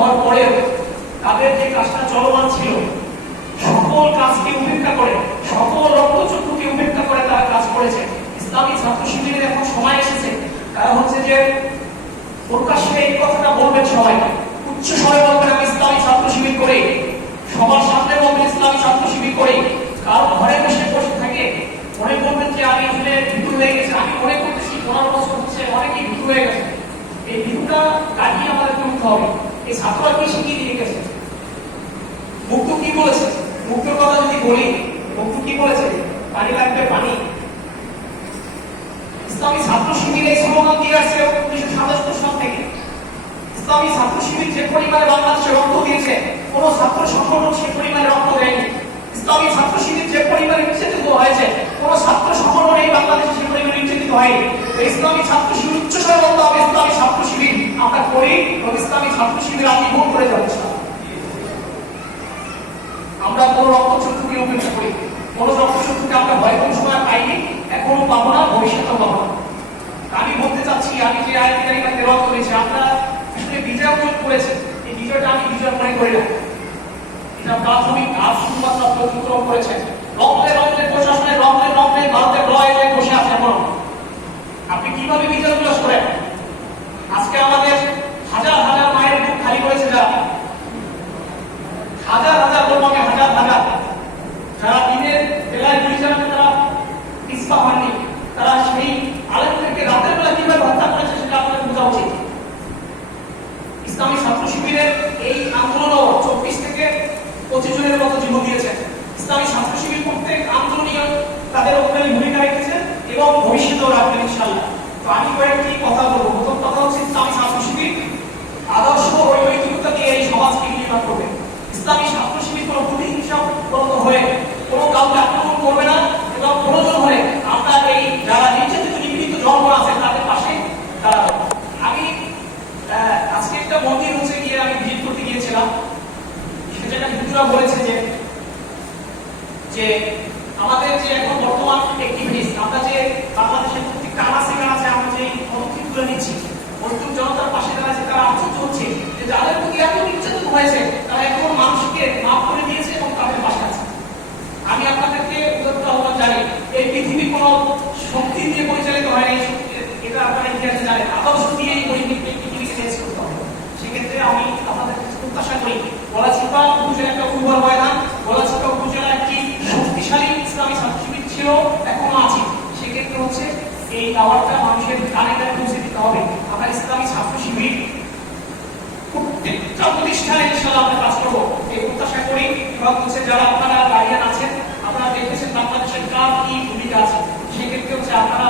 হওয়ার পরেও তাদের যে কাজটা চলমান ছিল, সকল কাজকে উপেক্ষা করে, সকল রক্তচক্ষুকে উপেক্ষা করে তারা কাজ করেছে। ইসলামী ছাত্র শিবিরের এখন সময় এসেছে। তারা হচ্ছে যে প্রকাশ্যে এই কথাটা বলবেন সবাই। উচ্চ স্বরে বলবেন আমি ইসলামী ছাত্র শিবির করে, সবার সামনে বলবেন ইসলামী ছাত্র শিবির করে। কারও ঘরে বসে বসে থাকে, মনে করবেন যে আমি আসলে ভিতর হয়ে গেছে। আমি মনে করতেছি পনেরো বছর হচ্ছে, অনেকেই ভিতর হয়ে গেছে। এই ভিতরটা কাটিয়ে আমাদের করতে হবে। এই ছাত্ররা কি শিখিয়ে দিয়ে গেছে? মুক্ত কি বলেছে? মুক্তর কথা যদি বলি মুক্ত কি বলেছে? পানি লাগবে, পানি। ইসলামী ছাত্র শিবির এই স্লোগান দিয়ে আসছে উনিশশো সাতাত্তর সাল থেকে। ইসলামী ছাত্র শিবির যে পরিমাণে বাংলাদেশে রক্ত দিয়েছে, কোন ছাত্র সংগঠন সে পরিমাণে রক্ত দেয়নি। ইসলামী ছাত্র শিবির যে পরিমাণে নির্যাতিত হয়েছে, কোন ছাত্র সংগঠন এই বাংলাদেশে সে পরিমাণে নির্যাতিত হয়নি। ইসলামী ছাত্র শিবির উচ্চ স্বরে বলতে হবে ইসলামী ছাত্র শিবির আমরা করি ইসলামী ছাত্র শিবির আমি ভোট করে যাচ্ছি। আমরা কোন রক্তচক্ষুকে উপেক্ষা করি। কোন রক্তচক্ষুকে আমরা ভয় কোন সময় পাইনি, এখনও পাবো না, ভবিষ্যতেও পাবো না। আমি বলতে চাচ্ছি, আমি যে আইনি তালিকা তেরোয়াত করেছি আমরা আসলে বিজয় অর্জন করেছি এই বিজয়টা আমি বিজয় মনে করি না। এটা প্রাথমিক কাজ শুধুমাত্র আপনি অতিক্রম করেছেন রক্তে রক্তে প্রশাসনের রক্তে রক্তে ভারতের লয়ে লয়ে বসে আছে এখন আপনি কীভাবে বিজয় উল্লাস করেন আজকে আমাদের হাজার হাজার মায়ের বুক খালি করেছে যারা হাজার হাজার কর্মকে হাজার হাজার যারা দিনের বেলায় গুলি চালাতে তারা ইস্পা হয়নি তারা সেই আলেমদেরকে রাতের বেলা কীভাবে হত্যা করেছে সেটা আপনাদের বোঝা উচিত ইসলামী ছাত্র শিবিরের এই আন্দোলনও চব্বিশ থেকে পঁচিশ জনের মতো জীবন দিয়েছে ইসলামী ছাত্র শিবির প্রত্যেক আন্দোলনীয় তাদের অগ্রণী ভূমিকা রেখেছে এবং ভবিষ্যতেও রাখবেন ইনশাল্লাহ তো আমি কয়েকটি কথা বলব। প্রথম কথা হচ্ছে ইসলামী ছাত্র শিবির আদর্শ নৈতিকতা দিয়ে এই সমাজকে নির্মাণ করবে। ইসলামী ছাত্র কোনো প্রতিহিংসা প্রণত হয়ে, কোনো কাউকে আক্রমণ করবে না এবং প্রয়োজন হলে আমরা এই যারা নির্যাতিত, নিপীড়িত, জনগণ আছে তাদের পাশে দাঁড়াবো। আমি আজকে একটা মন্দির হচ্ছে গিয়ে আমি ভিজিট করতে গিয়েছিলাম। সে জায়গায় হিন্দুরা বলেছে যে যে আমাদের যে এখন বর্তমান অ্যাক্টিভিটিস আমরা যে বাংলাদেশের প্রত্যেকটা আনাচে কানাচে আমরা যে পদক্ষেপগুলো নিচ্ছি মুসলিম জনতার পাশে আছে, তারা আশ্চর্য হচ্ছে যে যাদের প্রতি এত নির্যাতন হয়েছে, তারা এখন মানুষকে মাফ করে দিয়েছে এবং তাদের পাশে আছে। আমি আপনাদেরকে উদাত্ত আহ্বান জানি এই পৃথিবী কোনো শক্তি দিয়ে পরিচালিত হয় না এটা আপনারা ইতিহাসে জানেন। আদর্শ দিয়ে এই গানে পৌঁছে দিতে হবে। আমরা ইসলামী ছাত্র শিবির প্রত্যেকটা প্রতিষ্ঠানে আমরা কাজ করব। এই প্রত্যাশা করি এবং হচ্ছে যারা আপনারা গার্ডিয়ান আছেন, আপনারা দেখেছেন বাংলাদেশের কার কি ভূমিকা আছে। সেক্ষেত্রে হচ্ছে আপনারা